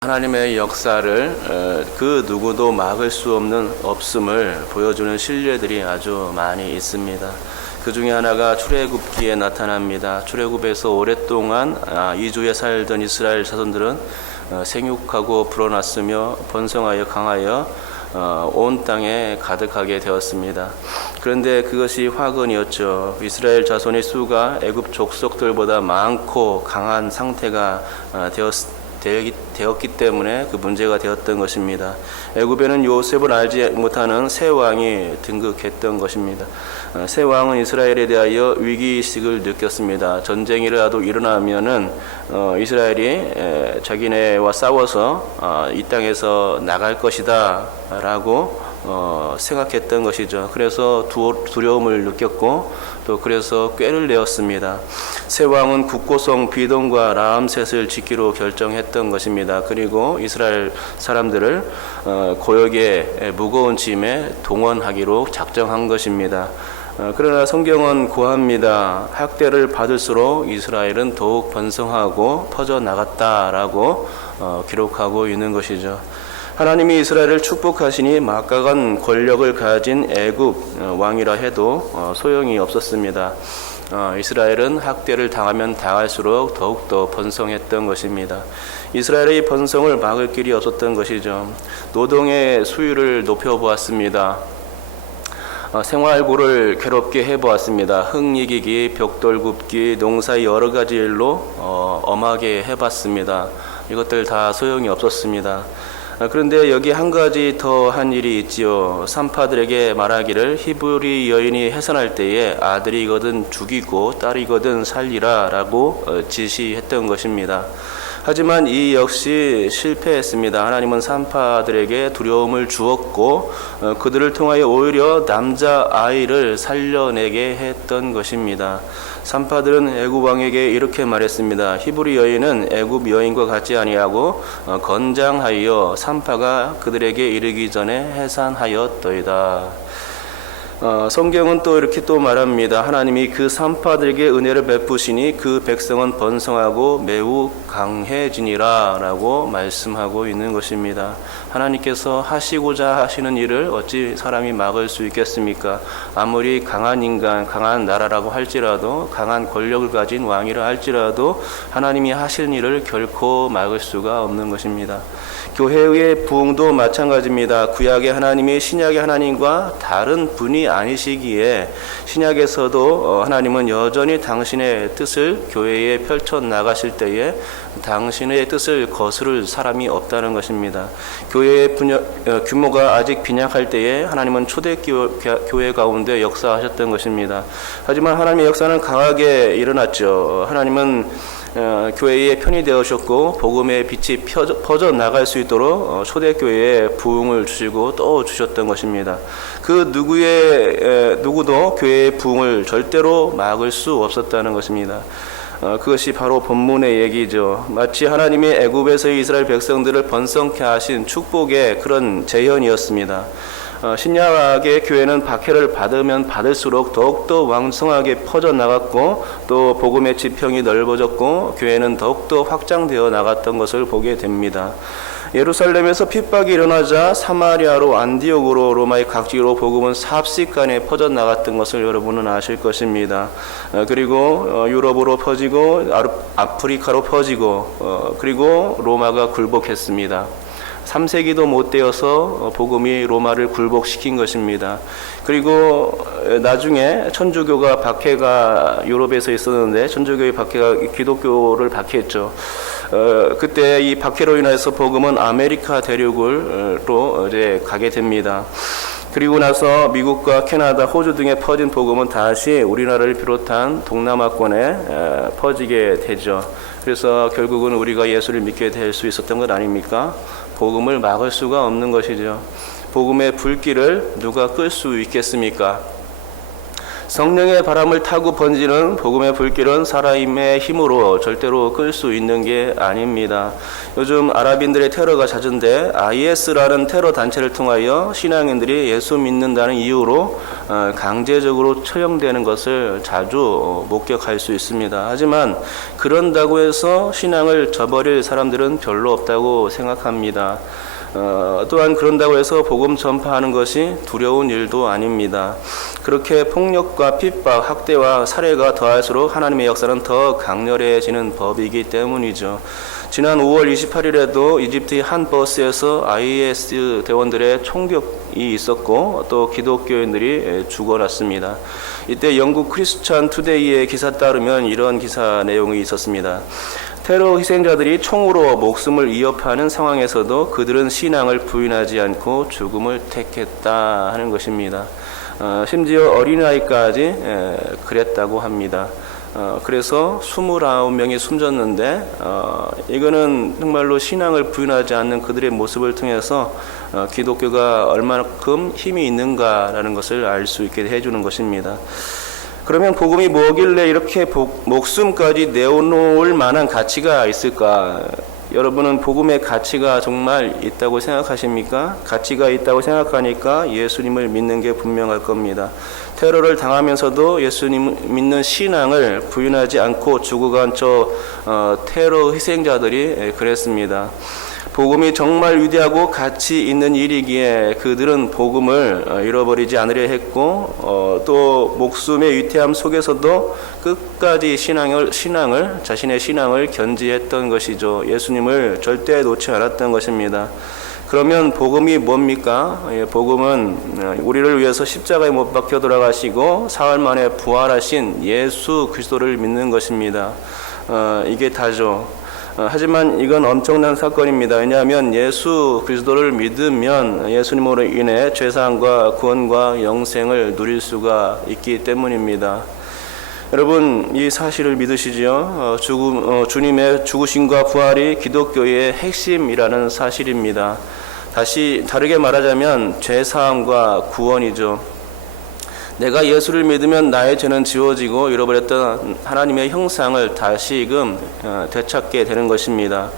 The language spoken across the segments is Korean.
하나님의 역사를 그 누구도 막을 수 없음을 보여주는 신뢰들이 아주 많이 있습니다. 그 중에 하나가 출애굽기에 나타납니다. 출애굽에서 오랫동안 이주에 살던 이스라엘 자손들은 생육하고 불어났으며 번성하여 강하여 온 땅에 가득하게 되었습니다. 그런데 그것이 화근이었죠. 이스라엘 자손의 수가 애굽 족속들보다 많고 강한 상태가 되었기 때문에 그 문제가 되었던 것입니다. 애굽에는 요셉을 알지 못하는 새 왕이 등극했던 것입니다. 새 왕은 이스라엘에 대하여 위기의식을 느꼈습니다. 전쟁이라도 일어나면은 이스라엘이 자기네와 싸워서 이 땅에서 나갈 것이다 라고 생각했던 것이죠. 그래서 두려움을 느꼈고 또 그래서 꾀를 내었습니다. 새 왕은 국고성 비동과 라암셋을 짓기로 결정했던 것입니다. 그리고 이스라엘 사람들을 고역의 무거운 짐에 동원하기로 작정한 것입니다. 그러나 성경은 고합니다. 학대를 받을수록 이스라엘은 더욱 번성하고 퍼져나갔다라고 기록하고 있는 것이죠. 하나님이 이스라엘을 축복하시니 막강한 권력을 가진 애굽 왕이라 해도 소용이 없었습니다. 이스라엘은 학대를 당하면 당할수록 더욱더 번성했던 것입니다. 이스라엘의 번성을 막을 길이 없었던 것이죠. 노동의 수율을 높여보았습니다. 생활고를 괴롭게 해보았습니다. 흙 이기기, 벽돌 굽기, 농사의 여러 가지 일로 엄하게 해봤습니다. 이것들 다 소용이 없었습니다. 그런데 여기 한 가지 더 한 일이 있지요. 산파들에게 말하기를 히브리 여인이 해산할 때에 아들이거든 죽이고 딸이거든 살리라 라고 지시했던 것입니다. 하지만 이 역시 실패했습니다. 하나님은 산파들에게 두려움을 주었고 그들을 통하여 오히려 남자아이를 살려내게 했던 것입니다. 산파들은 애굽 왕에게 이렇게 말했습니다. 히브리 여인은 애굽 여인과 같지 아니하고 건장하여 산파가 그들에게 이르기 전에 해산하였더이다. 성경은 또 이렇게 또 말합니다. 하나님이 그 산파들에게 은혜를 베푸시니 그 백성은 번성하고 매우 강해지니라 라고 말씀하고 있는 것입니다. 하나님께서 하시고자 하시는 일을 어찌 사람이 막을 수 있겠습니까? 아무리 강한 인간, 강한 나라라고 할지라도 강한 권력을 가진 왕이라 할지라도 하나님이 하실 일을 결코 막을 수가 없는 것입니다. 교회의 부흥도 마찬가지입니다. 구약의 하나님이 신약의 하나님과 다른 분이 아니시기에 신약에서도 하나님은 여전히 당신의 뜻을 교회에 펼쳐나가실 때에 당신의 뜻을 거스를 사람이 없다는 것입니다. 교회의 규모가 아직 빈약할 때에 하나님은 초대교회 가운데 역사하셨던 것입니다. 하지만 하나님의 역사는 강하게 일어났죠. 하나님은 교회의 편이 되어셨고 복음의 빛이 퍼져 나갈 수 있도록 초대교회에 부흥을 주시고 또 주셨던 것입니다. 그 누구도 교회의 부흥을 절대로 막을 수 없었다는 것입니다. 그것이 바로 본문의 얘기죠. 마치 하나님이 애굽에서의 이스라엘 백성들을 번성케 하신 축복의 그런 재현이었습니다. 신약의 교회는 박해를 받으면 받을수록 더욱더 왕성하게 퍼져나갔고 또 복음의 지평이 넓어졌고 교회는 더욱더 확장되어 나갔던 것을 보게 됩니다. 예루살렘에서 핍박이 일어나자 사마리아로 안디옥으로 로마의 각지로 복음은 삽시간에 퍼져나갔던 것을 여러분은 아실 것입니다. 그리고 유럽으로 퍼지고 아프리카로 퍼지고 그리고 로마가 굴복했습니다. 3세기도 못 되어서 복음이 로마를 굴복시킨 것입니다. 그리고 나중에 천주교가 박해가 유럽에서 있었는데 천주교의 박해가 기독교를 박해했죠. 그때 이 박해로 인해서 복음은 아메리카 대륙으로 이제 가게 됩니다. 그리고 나서 미국과 캐나다, 호주 등에 퍼진 복음은 다시 우리나라를 비롯한 동남아권에 퍼지게 되죠. 그래서 결국은 우리가 예수를 믿게 될 수 있었던 것 아닙니까? 복음을 막을 수가 없는 것이죠. 복음의 불길을 누가 끌 수 있겠습니까? 성령의 바람을 타고 번지는 복음의 불길은 살아임의 힘으로 절대로 끌 수 있는 게 아닙니다. 요즘 아랍인들의 테러가 잦은데 IS라는 테러 단체를 통하여 신앙인들이 예수 믿는다는 이유로 강제적으로 처형되는 것을 자주 목격할 수 있습니다. 하지만 그런다고 해서 신앙을 저버릴 사람들은 별로 없다고 생각합니다. 또한 그런다고 해서 복음 전파하는 것이 두려운 일도 아닙니다. 그렇게 폭력과 핍박, 학대와 살해가 더할수록 하나님의 역사는 더 강렬해지는 법이기 때문이죠. 지난 5월 28일에도 이집트의 한 버스에서 IS 대원들의 총격이 있었고 또 기독교인들이 죽어났습니다. 이때 영국 크리스천 투데이의 기사 따르면 이런 기사 내용이 있었습니다. 테러 희생자들이 총으로 목숨을 위협하는 상황에서도 그들은 신앙을 부인하지 않고 죽음을 택했다 하는 것입니다. 심지어 어린아이까지 그랬다고 합니다. 그래서 29명이 숨졌는데 이거는 정말로 신앙을 부인하지 않는 그들의 모습을 통해서 기독교가 얼마만큼 힘이 있는가라는 것을 알 수 있게 해주는 것입니다. 그러면 복음이 뭐길래 이렇게 목숨까지 내어놓을 만한 가치가 있을까? 여러분은 복음의 가치가 정말 있다고 생각하십니까? 가치가 있다고 생각하니까 예수님을 믿는 게 분명할 겁니다. 테러를 당하면서도 예수님 믿는 신앙을 부인하지 않고 죽어간 테러 희생자들이 그랬습니다. 복음이 정말 위대하고 가치 있는 일이기에 그들은 복음을 잃어버리지 않으려 했고 또 목숨의 위태함 속에서도 끝까지 자신의 신앙을 견지했던 것이죠. 예수님을 절대 놓지 않았던 것입니다. 그러면 복음이 뭡니까? 복음은 우리를 위해서 십자가에 못 박혀 돌아가시고 사흘 만에 부활하신 예수 그리스도를 믿는 것입니다. 이게 다죠. 하지만 이건 엄청난 사건입니다. 왜냐하면 예수 그리스도를 믿으면 예수님으로 인해 죄사함과 구원과 영생을 누릴 수가 있기 때문입니다. 여러분 이 사실을 믿으시지요? 주님의 죽으심과 부활이 기독교의 핵심이라는 사실입니다. 다르게 말하자면 죄사함과 구원이죠. 내가 예수를 믿으면 나의 죄는 지워지고 잃어버렸던 하나님의 형상을 다시금 되찾게 되는 것입니다.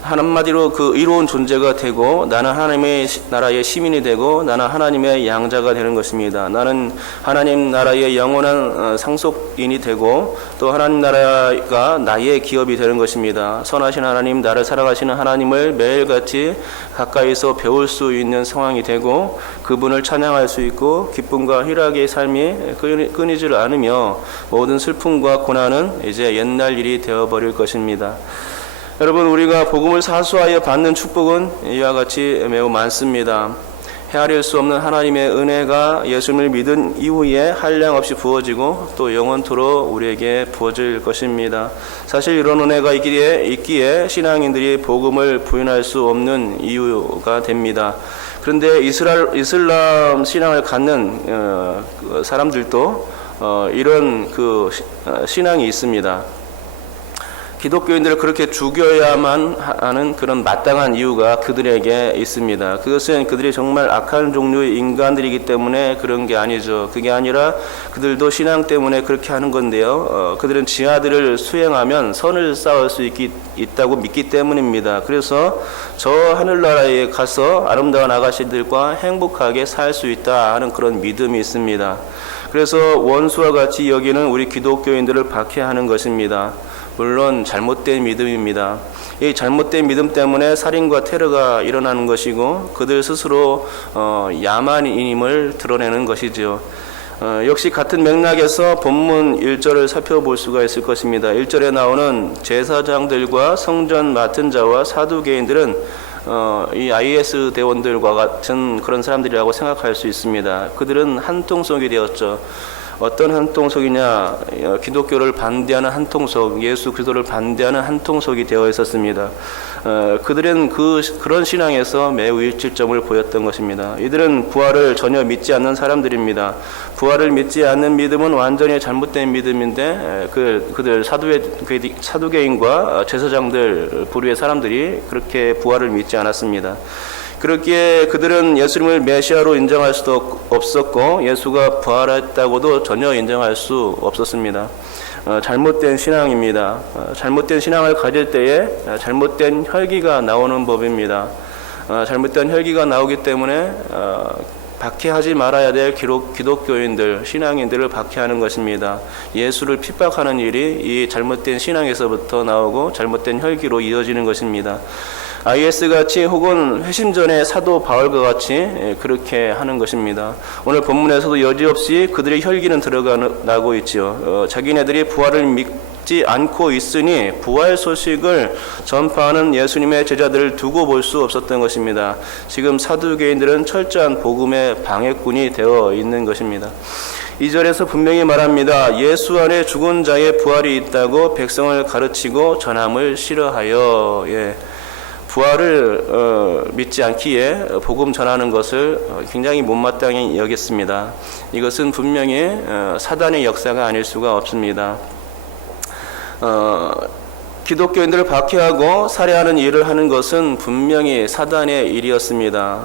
한마디로 그 의로운 존재가 되고 나는 하나님의 나라의 시민이 되고 나는 하나님의 양자가 되는 것입니다. 나는 하나님 나라의 영원한 상속인이 되고 또 하나님 나라가 나의 기업이 되는 것입니다. 선하신 하나님, 나를 사랑하시는 하나님을 매일같이 가까이서 배울 수 있는 상황이 되고 그분을 찬양할 수 있고 기쁨과 희락의 삶이 끊이질 않으며 모든 슬픔과 고난은 이제 옛날 일이 되어버릴 것입니다. 여러분 우리가 복음을 사수하여 받는 축복은 이와 같이 매우 많습니다. 헤아릴 수 없는 하나님의 은혜가 예수님을 믿은 이후에 한량없이 부어지고 또 영원토록 우리에게 부어질 것입니다. 사실 이런 은혜가 있기에 신앙인들이 복음을 부인할 수 없는 이유가 됩니다. 그런데 이슬람 신앙을 갖는 사람들도 이런 신앙이 있습니다. 기독교인들을 그렇게 죽여야만 하는 그런 마땅한 이유가 그들에게 있습니다. 그것은 그들이 정말 악한 종류의 인간들이기 때문에 그런 게 아니죠. 그게 아니라 그들도 신앙 때문에 그렇게 하는 건데요. 그들은 지하들을 수행하면 선을 쌓을 수 있다고 믿기 때문입니다. 그래서 저 하늘나라에 가서 아름다운 아가씨들과 행복하게 살 수 있다 하는 그런 믿음이 있습니다. 그래서 원수와 같이 여기는 우리 기독교인들을 박해하는 것입니다. 물론 잘못된 믿음입니다. 이 잘못된 믿음 때문에 살인과 테러가 일어나는 것이고 그들 스스로 야만인임을 드러내는 것이죠. 역시 같은 맥락에서 본문 1절을 살펴볼 수가 있을 것입니다. 1절에 나오는 제사장들과 성전 맡은 자와 사두개인들은 이 IS 대원들과 같은 그런 사람들이라고 생각할 수 있습니다. 그들은 한 통속이 되었죠. 어떤 한 통속이냐? 기독교를 반대하는 한 통속, 예수 그리스도를 반대하는 한 통속이 되어 있었습니다. 그들은 그런 신앙에서 매우 일치점을 보였던 것입니다. 이들은 부활을 전혀 믿지 않는 사람들입니다. 부활을 믿지 않는 믿음은 완전히 잘못된 믿음인데 그들 사두개인과 제사장들 부류의 사람들이 그렇게 부활을 믿지 않았습니다. 그렇기에 그들은 예수님을 메시아로 인정할 수도 없었고 예수가 부활했다고도 전혀 인정할 수 없었습니다. 잘못된 신앙입니다. 잘못된 신앙을 가질 때에 잘못된 혈기가 나오는 법입니다. 잘못된 혈기가 나오기 때문에 박해하지 말아야 될 기독교인들, 신앙인들을 박해하는 것입니다. 예수를 핍박하는 일이 이 잘못된 신앙에서부터 나오고 잘못된 혈기로 이어지는 것입니다. IS같이 혹은 회심전의 사도 바울과 같이 그렇게 하는 것입니다. 오늘 본문에서도 여지없이 그들의 혈기는 드러나고 있지요. 자기네들이 부활을 믿지 않고 있으니 부활 소식을 전파하는 예수님의 제자들을 두고 볼 수 없었던 것입니다. 지금 사두개인들은 철저한 복음의 방해꾼이 되어 있는 것입니다. 2절에서 분명히 말합니다. 예수 안에 죽은 자의 부활이 있다고 백성을 가르치고 전함을 싫어하여. 부활을 믿지 않기에 복음 전하는 것을 굉장히 못마땅히 여겼습니다. 이것은 분명히 사단의 역사가 아닐 수가 없습니다. 기독교인들을 박해하고 살해하는 일을 하는 것은 분명히 사단의 일이었습니다.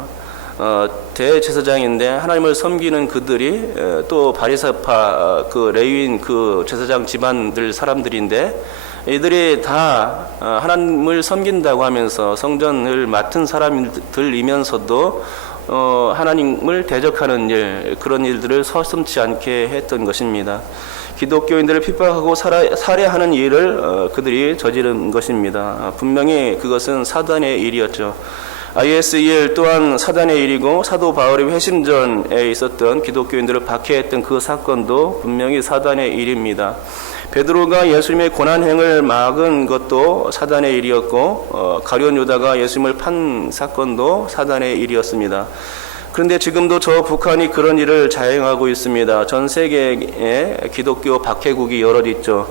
대제사장인데 하나님을 섬기는 그들이 또 바리새파 레위인 제사장 집안들 사람들인데 이들이 다 하나님을 섬긴다고 하면서 성전을 맡은 사람들이면서도 하나님을 대적하는 일, 그런 일들을 서슴지 않게 했던 것입니다. 기독교인들을 핍박하고 살해하는 일을 그들이 저지른 것입니다. 분명히 그것은 사단의 일이었죠. IS-1 또한 사단의 일이고 사도 바울의 회심전에 있었던 기독교인들을 박해했던 그 사건도 분명히 사단의 일입니다. 베드로가 예수님의 고난행을 막은 것도 사단의 일이었고 가룟 유다가 예수님을 판 사건도 사단의 일이었습니다. 그런데 지금도 저 북한이 그런 일을 자행하고 있습니다. 전 세계에 기독교 박해국이 여럿 있죠.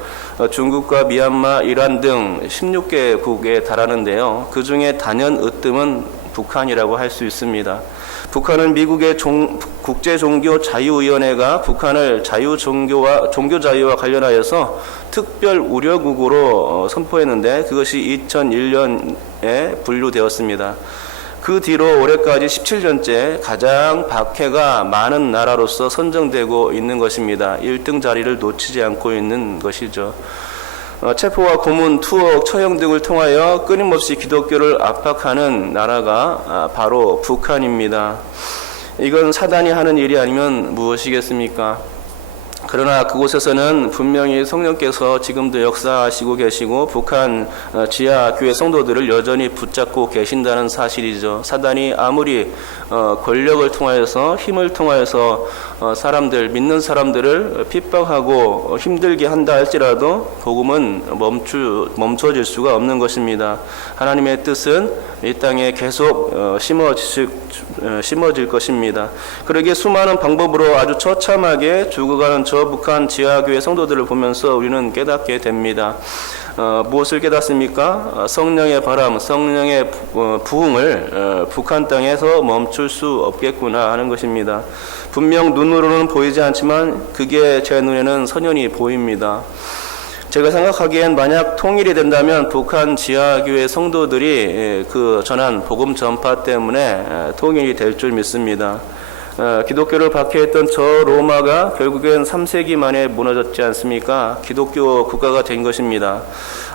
중국과 미얀마, 이란 등 16개국에 달하는데요. 그 중에 단연 으뜸은 북한이라고 할 수 있습니다. 북한은 미국의 국제종교자유위원회가 북한을 종교 자유와 관련하여서 특별 우려국으로 선포했는데 그것이 2001년에 분류되었습니다. 그 뒤로 올해까지 17년째 가장 박해가 많은 나라로서 선정되고 있는 것입니다. 1등 자리를 놓치지 않고 있는 것이죠. 체포와 고문, 투옥, 처형 등을 통하여 끊임없이 기독교를 압박하는 나라가 바로 북한입니다. 이건 사단이 하는 일이 아니면 무엇이겠습니까? 그러나 그곳에서는 분명히 성령께서 지금도 역사하시고 계시고 북한 지하교회 성도들을 여전히 붙잡고 계신다는 사실이죠. 사단이 아무리 권력을 통하여서 힘을 통하여서 믿는 사람들을 핍박하고 힘들게 한다 할지라도 복음은 멈춰질 수가 없는 것입니다. 하나님의 뜻은 이 땅에 계속 심어질 것입니다. 그러기에 수많은 방법으로 아주 처참하게 죽어가는 저 북한 지하교회 성도들을 보면서 우리는 깨닫게 됩니다. 무엇을 깨닫습니까? 성령의 바람, 성령의 부흥을 북한 땅에서 멈출 수 없겠구나 하는 것입니다. 분명 눈으로는 보이지 않지만 그게 제 눈에는 선연히 보입니다. 제가 생각하기엔 만약 통일이 된다면 북한 지하교회 성도들이 전한 복음 전파 때문에 통일이 될 줄 믿습니다. 기독교를 박해했던 저 로마가 결국엔 3세기 만에 무너졌지 않습니까? 기독교 국가가 된 것입니다.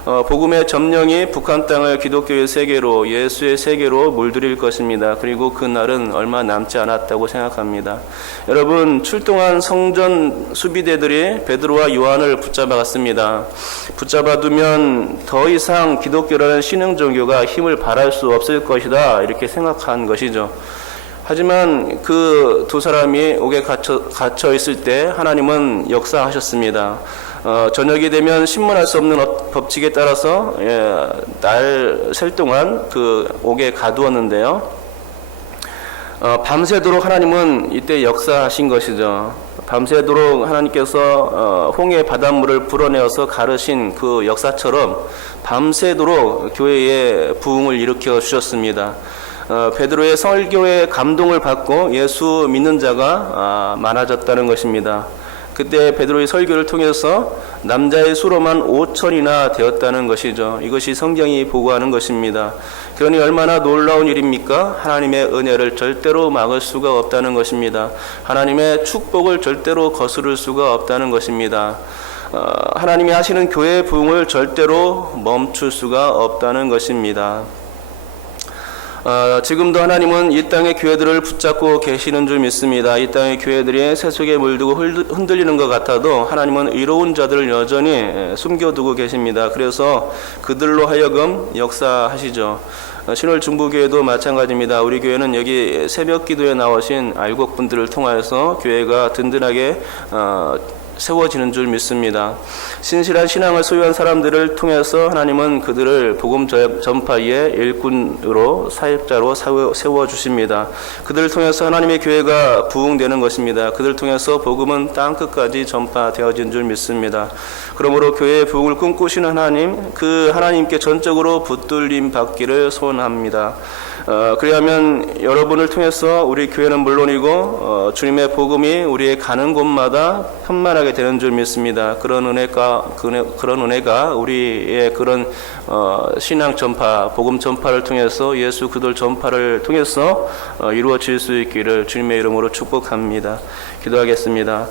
복음의 점령이 북한 땅을 기독교의 세계로, 예수의 세계로 물들일 것입니다. 그리고 그 날은 얼마 남지 않았다고 생각합니다. 여러분, 출동한 성전 수비대들이 베드로와 요한을 붙잡아갔습니다. 붙잡아두면 더 이상 기독교라는 신흥 종교가 힘을 발할 수 없을 것이다, 이렇게 생각한 것이죠. 하지만 그 두 사람이 옥에 갇혀 있을 때 하나님은 역사하셨습니다. 저녁이 되면 신문할 수 없는 법칙에 따라서 날 셀 동안 그 옥에 가두었는데요. 밤새도록 하나님은 이때 역사하신 것이죠. 밤새도록 하나님께서 홍해 바닷물을 불어내어서 가르신 그 역사처럼 밤새도록 교회에 부흥을 일으켜 주셨습니다. 베드로의 설교에 감동을 받고 예수 믿는 자가 많아졌다는 것입니다. 그때 베드로의 설교를 통해서 남자의 수로만 5천이나 되었다는 것이죠. 이것이 성경이 보고하는 것입니다. 그러니 얼마나 놀라운 일입니까? 하나님의 은혜를 절대로 막을 수가 없다는 것입니다. 하나님의 축복을 절대로 거스를 수가 없다는 것입니다. 하나님이 하시는 교회의 부흥을 절대로 멈출 수가 없다는 것입니다. 지금도 하나님은 이 땅의 교회들을 붙잡고 계시는 줄 믿습니다. 이 땅의 교회들이 세속에 물들고 흔들리는 것 같아도 하나님은 의로운 자들을 여전히 숨겨두고 계십니다. 그래서 그들로 하여금 역사하시죠. 신월중부교회도 마찬가지입니다. 우리 교회는 여기 새벽 기도에 나오신 알곡분들을 통하여서 교회가 든든하게 세워지는 줄 믿습니다. 신실한 신앙을 소유한 사람들을 통해서 하나님은 그들을 복음 전파의 일꾼으로 사역자로 세워주십니다. 그들을 통해서 하나님의 교회가 부흥되는 것입니다. 그들을 통해서 복음은 땅끝까지 전파되어진 줄 믿습니다. 그러므로 교회의 부흥을 꿈꾸시는 하나님, 그 하나님께 전적으로 붙들림 받기를 소원합니다. 그리하면 여러분을 통해서 우리 교회는 물론이고 주님의 복음이 우리의 가는 곳마다 편만하게 되는 줄 믿습니다. 그런 은혜가 우리의 그런 신앙 전파, 복음 전파를 통해서 예수 그들 전파를 통해서 이루어질 수 있기를 주님의 이름으로 축복합니다. 기도하겠습니다.